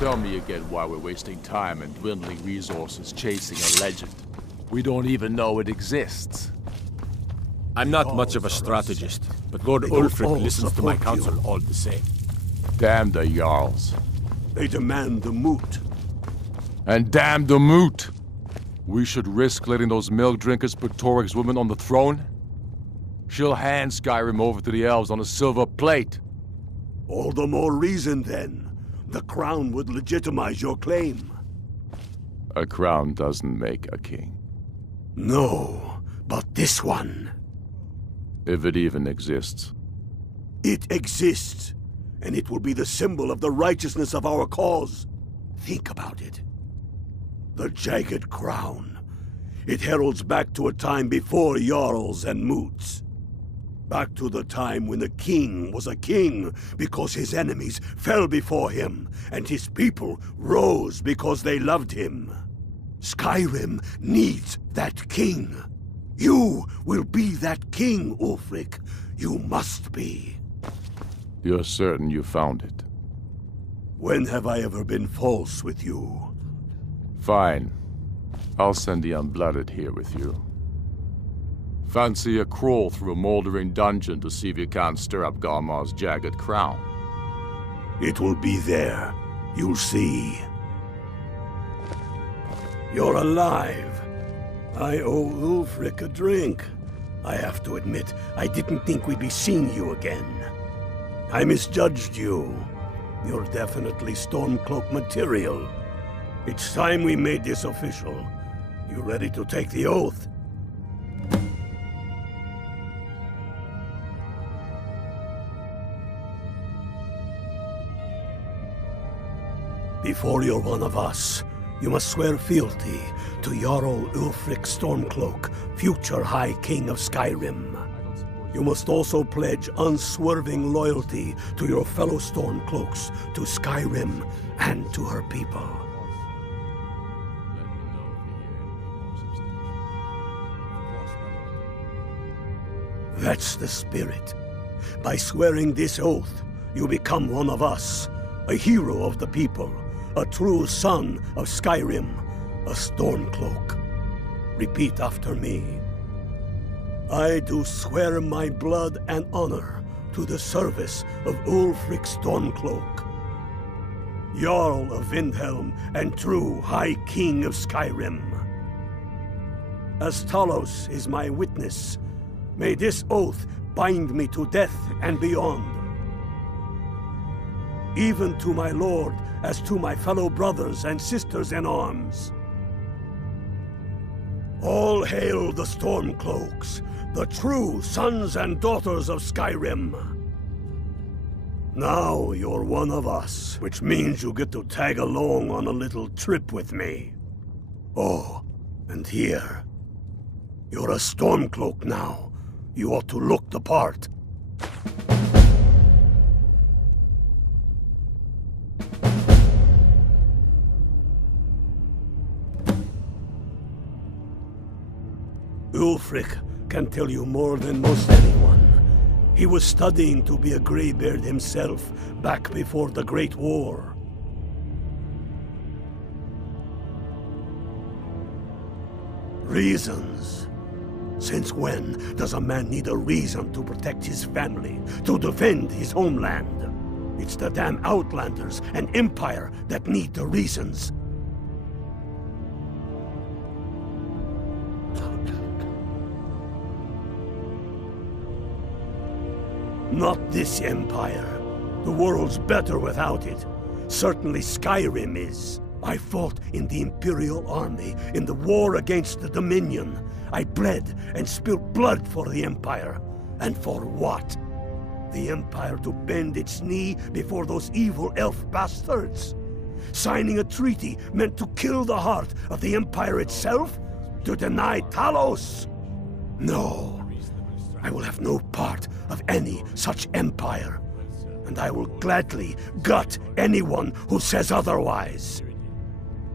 Tell me again why we're wasting time and dwindling resources chasing a legend. We don't even know it exists. I'm not much of a strategist, but Lord Ulfric listens to my counsel all the same. Damn the Jarls. They demand the moot. And damn the moot! We should risk letting those milk drinkers put Toryg's woman on the throne? She'll hand Skyrim over to the elves on a silver plate. All the more reason, then. The crown would legitimize your claim. A crown doesn't make a king. No, but this one. If it even exists. It exists, and it will be the symbol of the righteousness of our cause. Think about it. The Jagged Crown. It heralds back to a time before Jarls and Moots. Back to the time when the king was a king because his enemies fell before him, and his people rose because they loved him. Skyrim needs that king. You will be that king, Ulfric. You must be. You're certain you found it? When have I ever been false with you? Fine. I'll send the Unblooded here with you. Fancy a crawl through a moldering dungeon to see if you can't stir up Garmar's Jagged Crown. It will be there. You'll see. You're alive. I owe Ulfric a drink. I have to admit, I didn't think we'd be seeing you again. I misjudged you. You're definitely Stormcloak material. It's time we made this official. You ready to take the oath? Before you're one of us, you must swear fealty to Jarl Ulfric Stormcloak, future High King of Skyrim. You must also pledge unswerving loyalty to your fellow Stormcloaks, to Skyrim, and to her people. That's the spirit. By swearing this oath, you become one of us, a hero of the people, a true son of Skyrim, a Stormcloak. Repeat after me. I do swear my blood and honor to the service of Ulfric Stormcloak, Jarl of Windhelm and true High King of Skyrim. As Talos is my witness, may this oath bind me to death and beyond. Even to my lord, as to my fellow brothers and sisters in arms. All hail the Stormcloaks, the true sons and daughters of Skyrim. Now you're one of us, which means you get to tag along on a little trip with me. Oh, and here. You're a Stormcloak now. You ought to look the part. Ulfric can tell you more than most anyone. He was studying to be a Greybeard himself back before the Great War. Reasons. Since when does a man need a reason to protect his family, to defend his homeland? It's the damn Outlanders and Empire that need the reasons. Not this Empire. The world's better without it. Certainly Skyrim is. I fought in the Imperial Army in the war against the Dominion. I bled and spilled blood for the Empire. And for what? The Empire to bend its knee before those evil elf bastards? Signing a treaty meant to kill the heart of the Empire itself? To deny Talos? No. I will have no part of any such empire. And I will gladly gut anyone who says otherwise.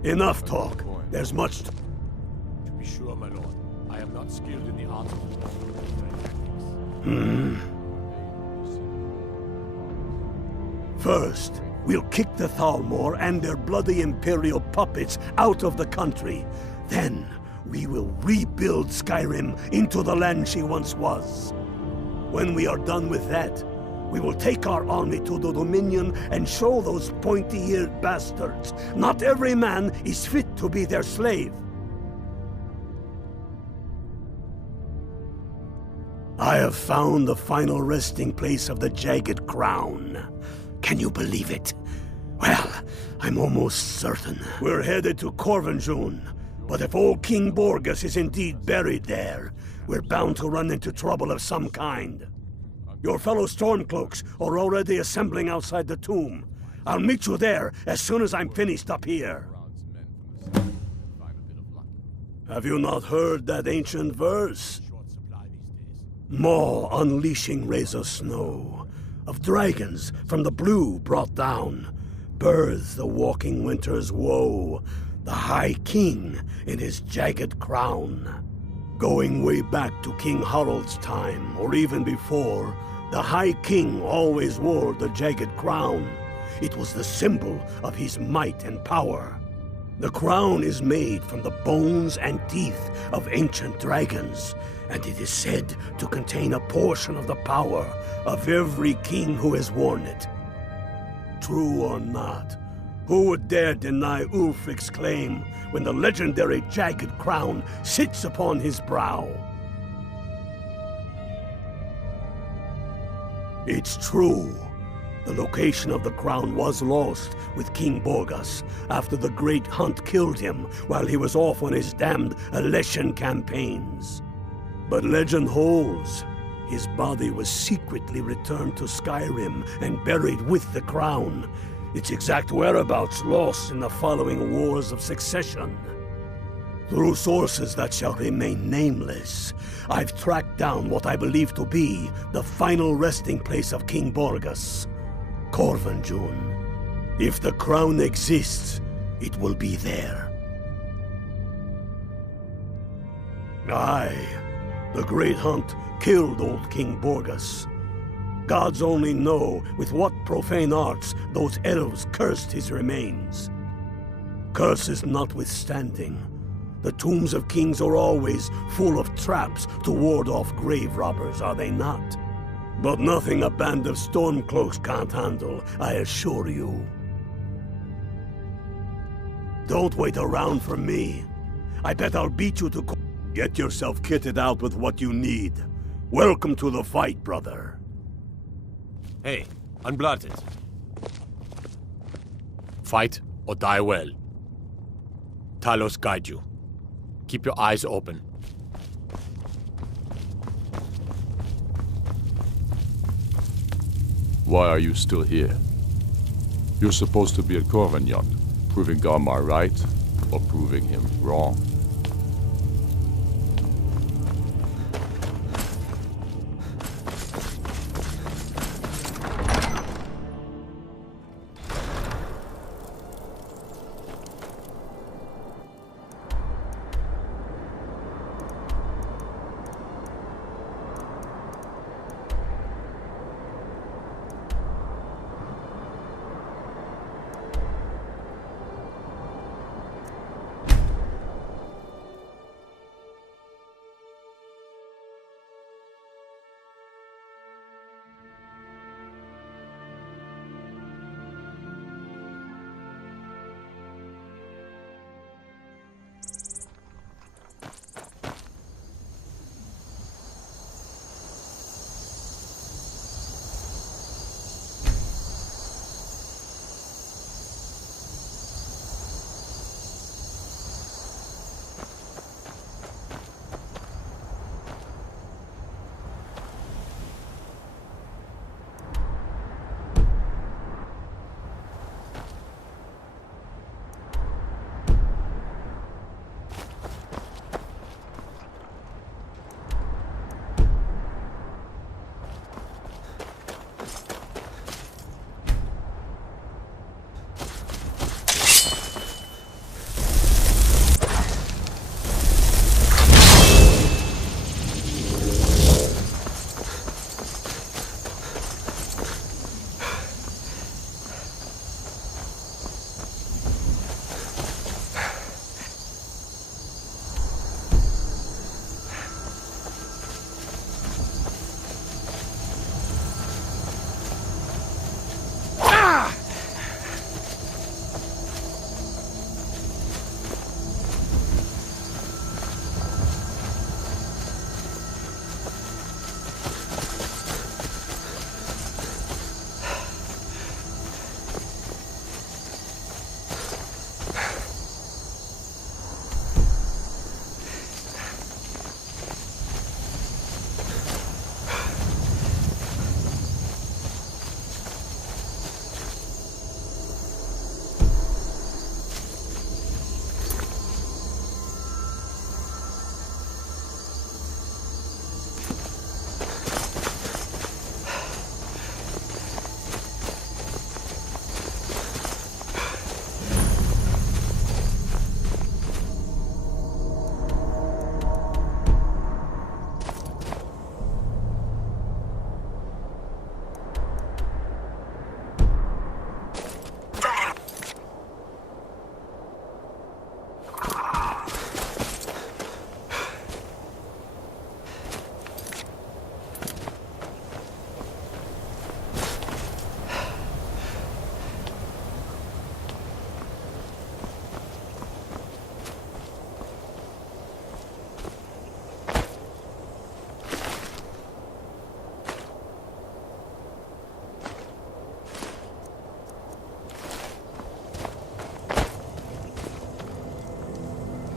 Enough talk. There's much to be sure, my lord. I am not skilled in the art of First, We'll kick the Thalmor and their bloody Imperial puppets out of the country. Then, we will rebuild Skyrim into the land she once was. When we are done with that, we will take our army to the Dominion and show those pointy-eared bastards not every man is fit to be their slave. I have found the final resting place of the Jagged Crown. Can you believe it? Well, I'm almost certain. We're headed to Corvinjun, but if old King Borgus is indeed buried there, we're bound to run into trouble of some kind. Your fellow Stormcloaks are already assembling outside the tomb. I'll meet you there as soon as I'm finished up here. Have you not heard that ancient verse? Maw unleashing rays of snow, of dragons from the blue brought down, births the walking winter's woe, the High King in his jagged crown. Going way back to King Harald's time, or even before, the High King always wore the Jagged Crown. It was the symbol of his might and power. The crown is made from the bones and teeth of ancient dragons, and it is said to contain a portion of the power of every king who has worn it. True or not, who would dare deny Ulfric's claim when the legendary Jagged Crown sits upon his brow? It's true. The location of the crown was lost with King Borgus after the Great Hunt killed him while he was off on his damned Alessian campaigns. But legend holds, his body was secretly returned to Skyrim and buried with the crown, its exact whereabouts lost in the following Wars of Succession. Through sources that shall remain nameless, I've tracked down what I believe to be the final resting place of King Borgus, Corvinjun. If the crown exists, it will be there. Aye, the Great Hunt killed old King Borgus. Gods only know with what profane arts those elves cursed his remains. Curses notwithstanding, the tombs of kings are always full of traps to ward off grave robbers, are they not? But nothing a band of Stormcloaks can't handle, I assure you. Don't wait around for me. I bet I'll beat you to... Get yourself kitted out with what you need. Welcome to the fight, brother. Hey, Unblotted. Fight or die well. Talos guide you. Keep your eyes open. Why are you still here? You're supposed to be at Corvinjun, proving Garmar right, or proving him wrong.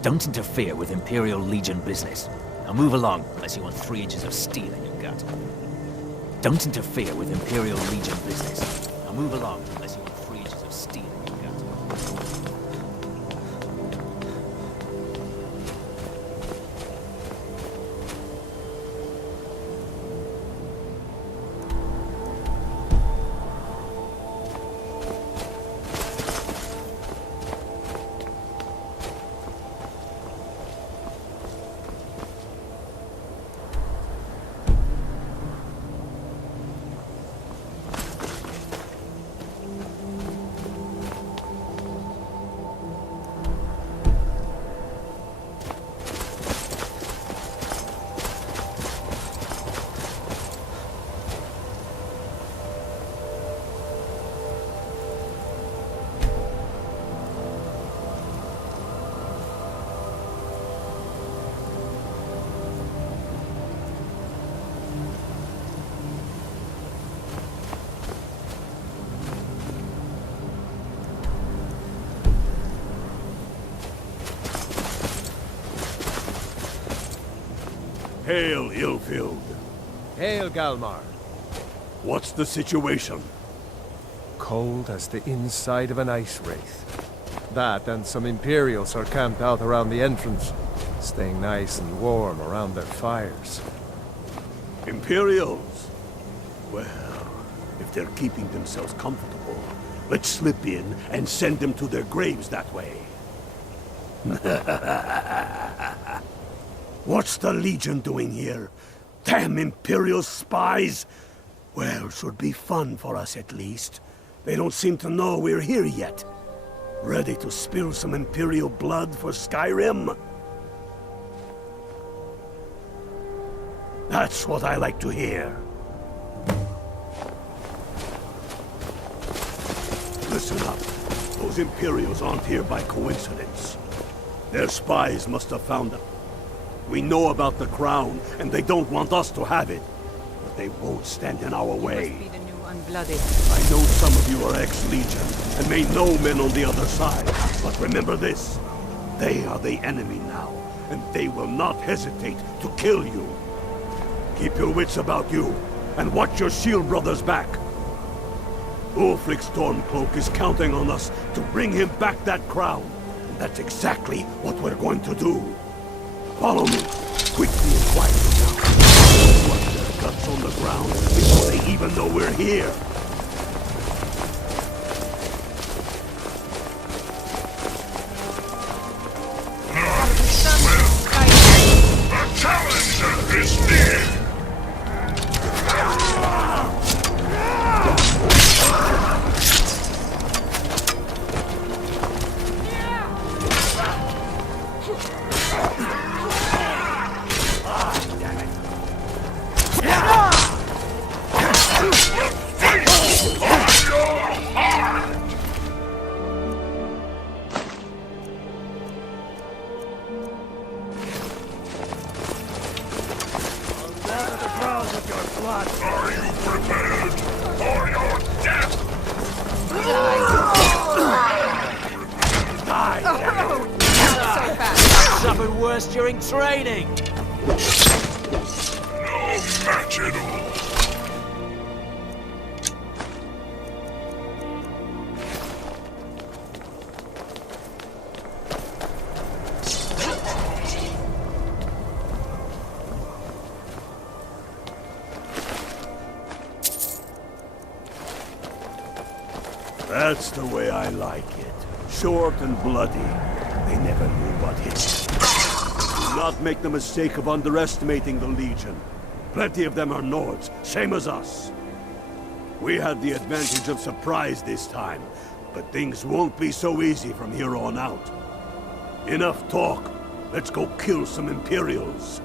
Don't interfere with Imperial Legion business. Now move along, unless you want 3 inches of steel in your gut. Don't interfere with Imperial Legion business. Now move along, unless you want 3 inches of steel in your gut. Hail, Illfield. Hail, Galmar. What's the situation? Cold as the inside of an ice wraith. That and some Imperials are camped out around the entrance, staying nice and warm around their fires. Imperials? Well, if they're keeping themselves comfortable, let's slip in and send them to their graves that way. What's the Legion doing here? Damn Imperial spies! Well, should be fun for us at least. They don't seem to know we're here yet. Ready to spill some Imperial blood for Skyrim? That's what I like to hear. Listen up. Those Imperials aren't here by coincidence. Their spies must have found them. We know about the crown, and they don't want us to have it. But they won't stand in our way. Must be the new Unblooded. I know some of you are ex-Legion, and may know men on the other side. But remember this. They are the enemy now, and they will not hesitate to kill you. Keep your wits about you, and watch your shield brothers back. Ulfric Stormcloak is counting on us to bring him back that crown. And that's exactly what we're going to do. Follow me, quickly and quietly now. Flush their guts on the ground before they even know we're here. The challenger is near! Are you prepared for your death? Die! So fast. Suffered worse during training! No match at all. That's the way I like it. Short and bloody. They never knew what hit them. Do not make the mistake of underestimating the Legion. Plenty of them are Nords, same as us. We had the advantage of surprise this time, but things won't be so easy from here on out. Enough talk. Let's go kill some Imperials.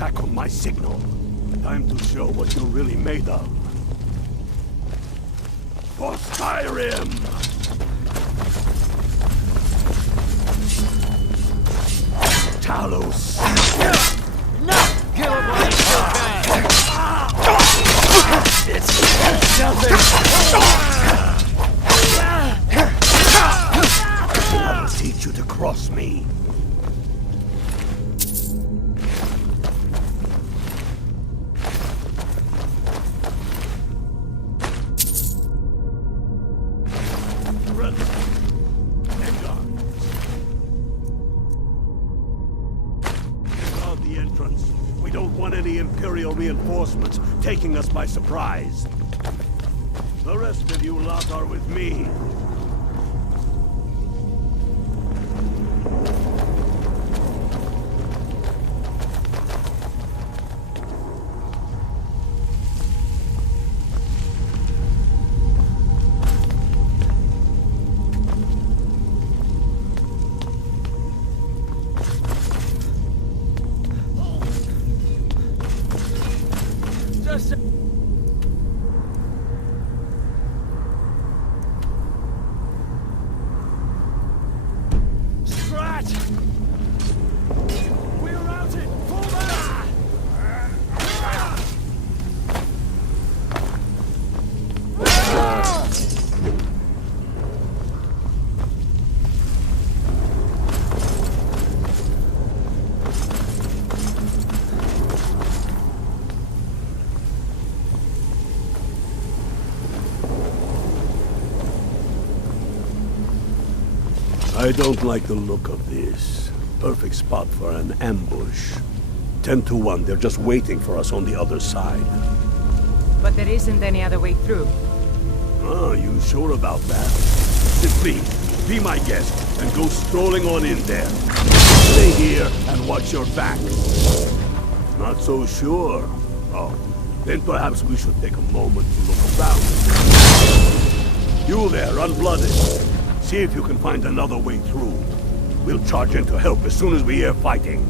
attack on my signal. Time to show what you're really made of. For Skyrim! Talos! Kill him while you still can! It's nothing! I will teach you to cross me. We don't want any Imperial reinforcements taking us by surprise. The rest of you lot are with me. I don't like the look of this. Perfect spot for an ambush. 10 to 1, they're just waiting for us on the other side. But there isn't any other way through. Oh, you sure about that? Then please, be my guest and go strolling on in there. Stay here and watch your back. Not so sure. Oh, then perhaps we should take a moment to look around. You there, unblooded. See if you can find another way through. We'll charge in to help as soon as we hear fighting.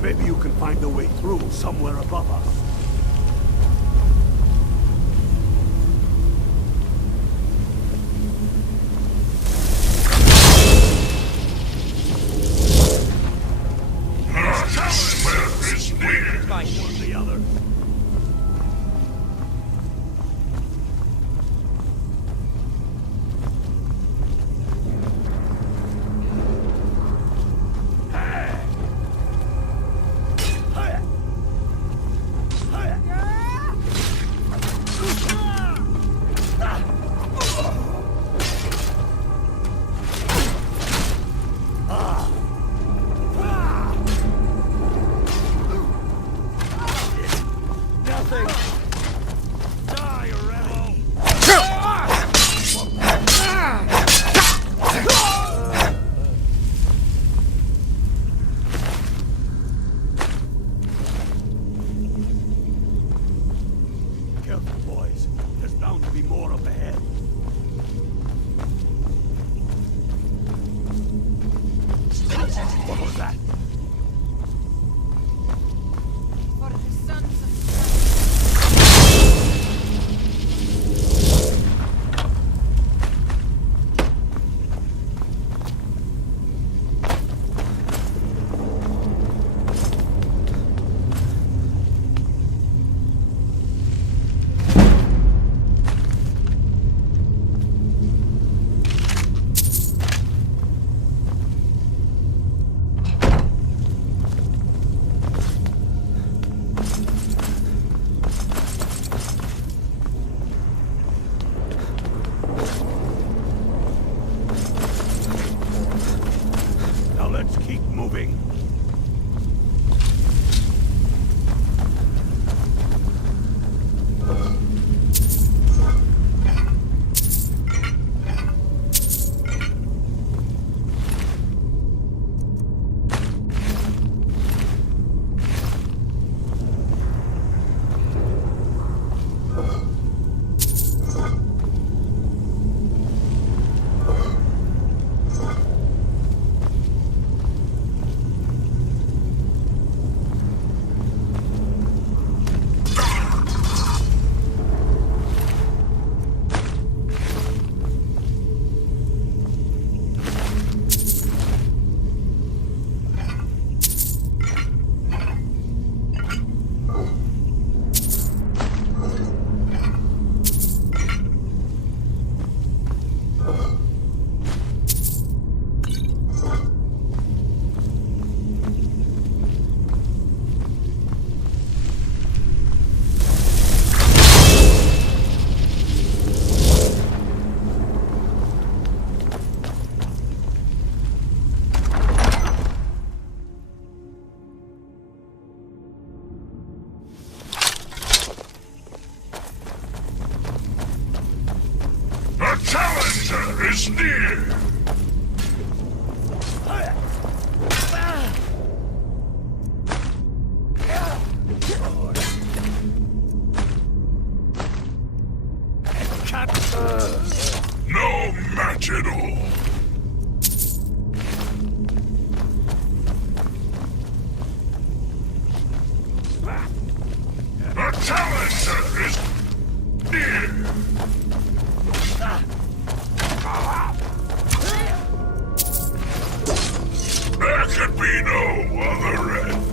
Maybe you can find a way through somewhere above us. Find one or the other. is near! No match at all! The challenger is near! There can be no other end!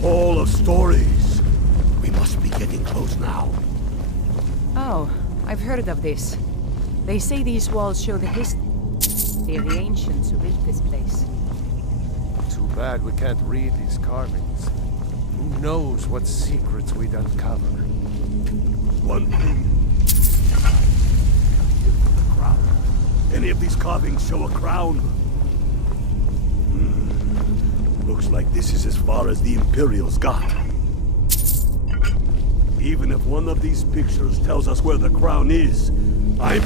Hall of Stories. We must be getting close now. Oh, I've heard of this. They say these walls show the history of the ancients who built this place. Too bad we can't read these carvings. Who knows what secrets we'd uncover? One thing. The crown. Any of these carvings show a crown? Looks like this is as far as the Imperials got. Even if one of these pictures tells us where the crown is, I'm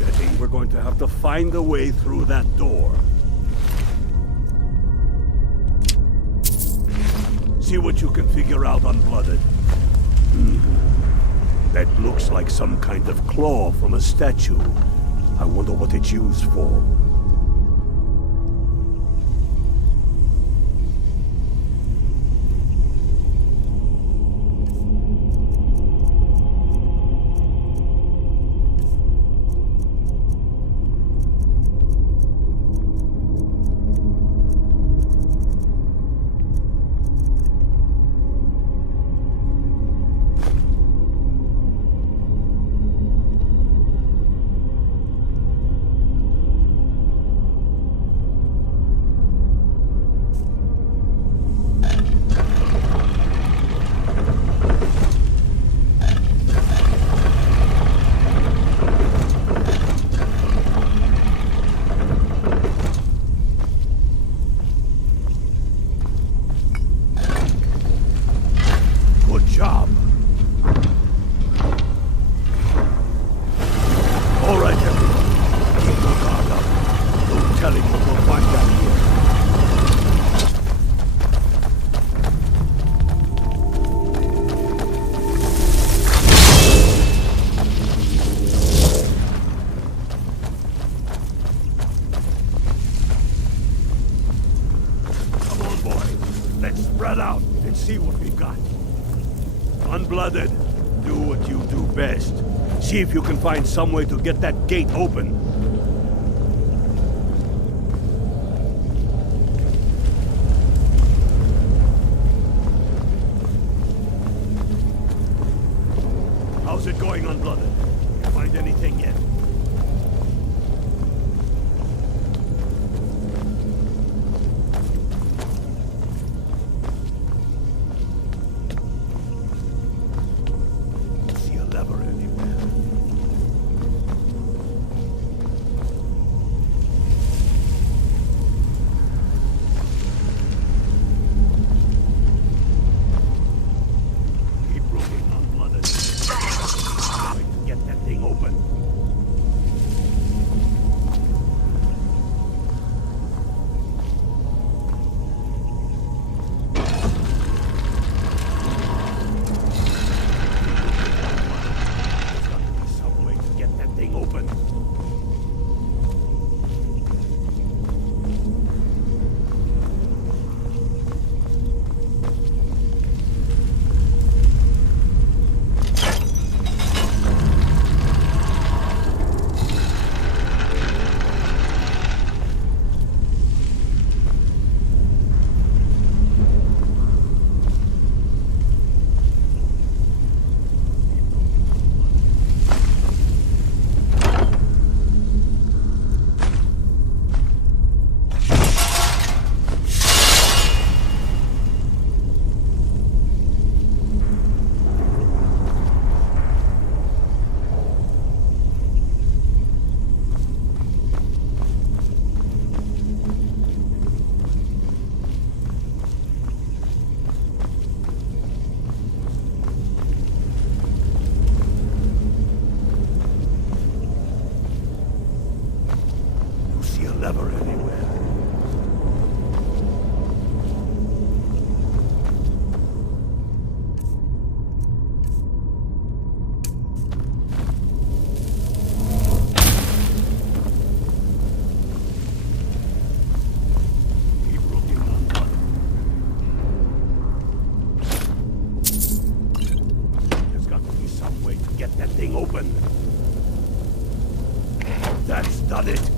betting we're going to have to find a way through that door. See what you can figure out, Unblooded. That looks like some kind of claw from a statue. I wonder what it's used for. Job. All right, everyone. Keep your guard up. No telling what we'll find out here. Come on, boys. Let's spread out and see what we've got. Unblooded, do what you do best. See if you can find some way to get that gate open. How's it going, Unblooded? You find anything yet? never anywhere. Keep looking under. There's got to be some way to get that thing open. That's done it.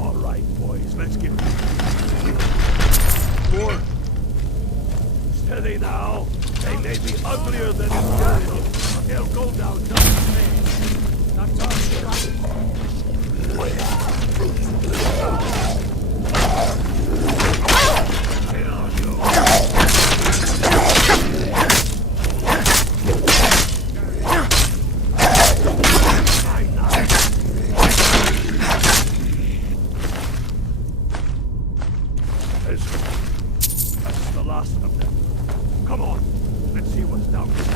All right, boys, let's get more. Steady now. They may be uglier than Imperial, but they'll go down just the same. That's our That's the last of them. Come on, let's see what's down there.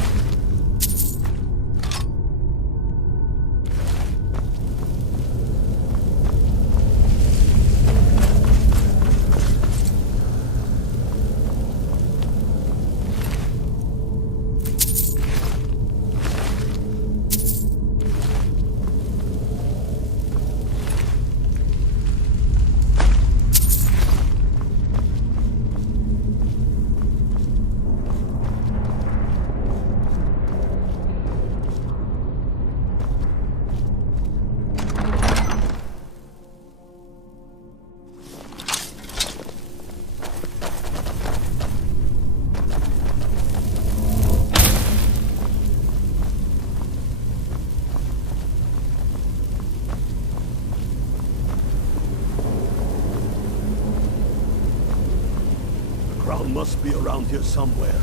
Crown must be around here somewhere.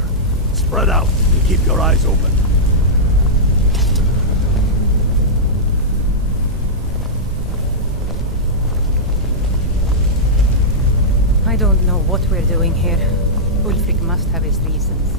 Spread out and keep your eyes open. I don't know what we're doing here. Ulfric must have his reasons.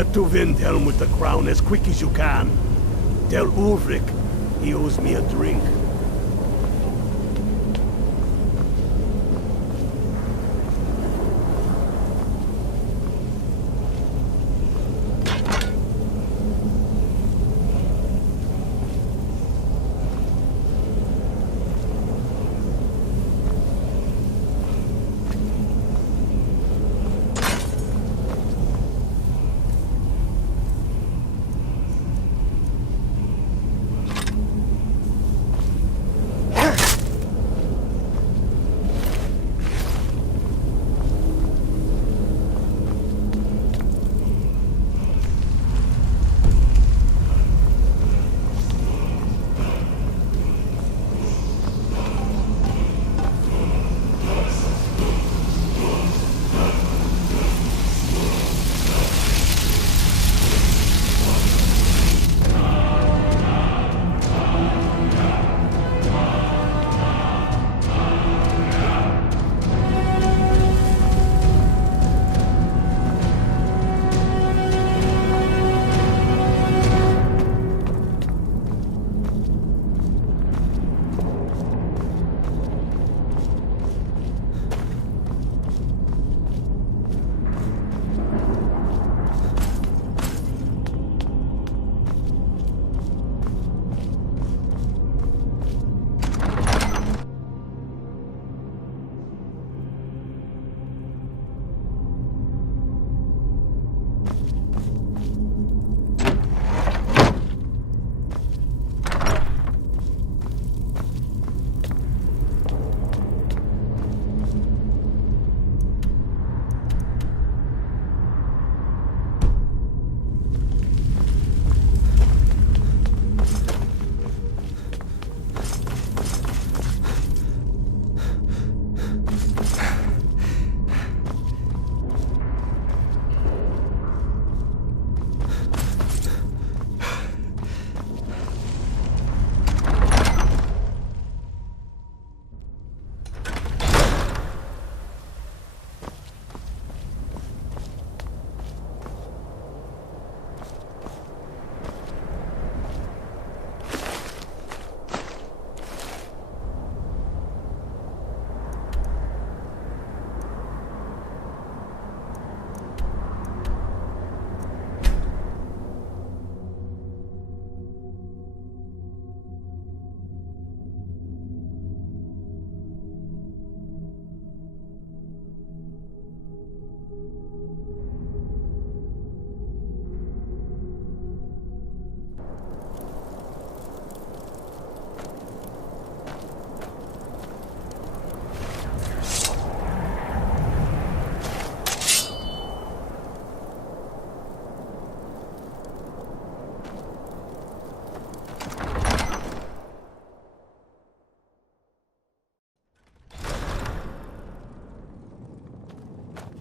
Get to Windhelm with the crown as quick as you can. Tell Ulrich he owes me a drink.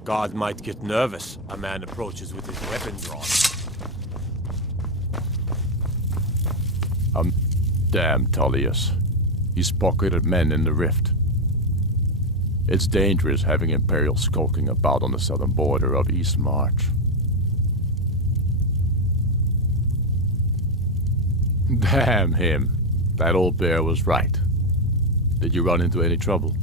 God might get nervous. A man approaches with his weapon drawn. Damn Tullius. He's pocketed men in the rift. It's dangerous having Imperials skulking about on the southern border of East March. Damn him. That old bear was right. Did you run into any trouble?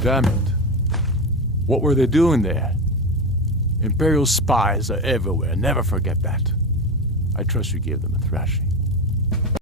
Damn it. What were they doing there? Imperial spies are everywhere. Never forget that. I trust you gave them a thrashing.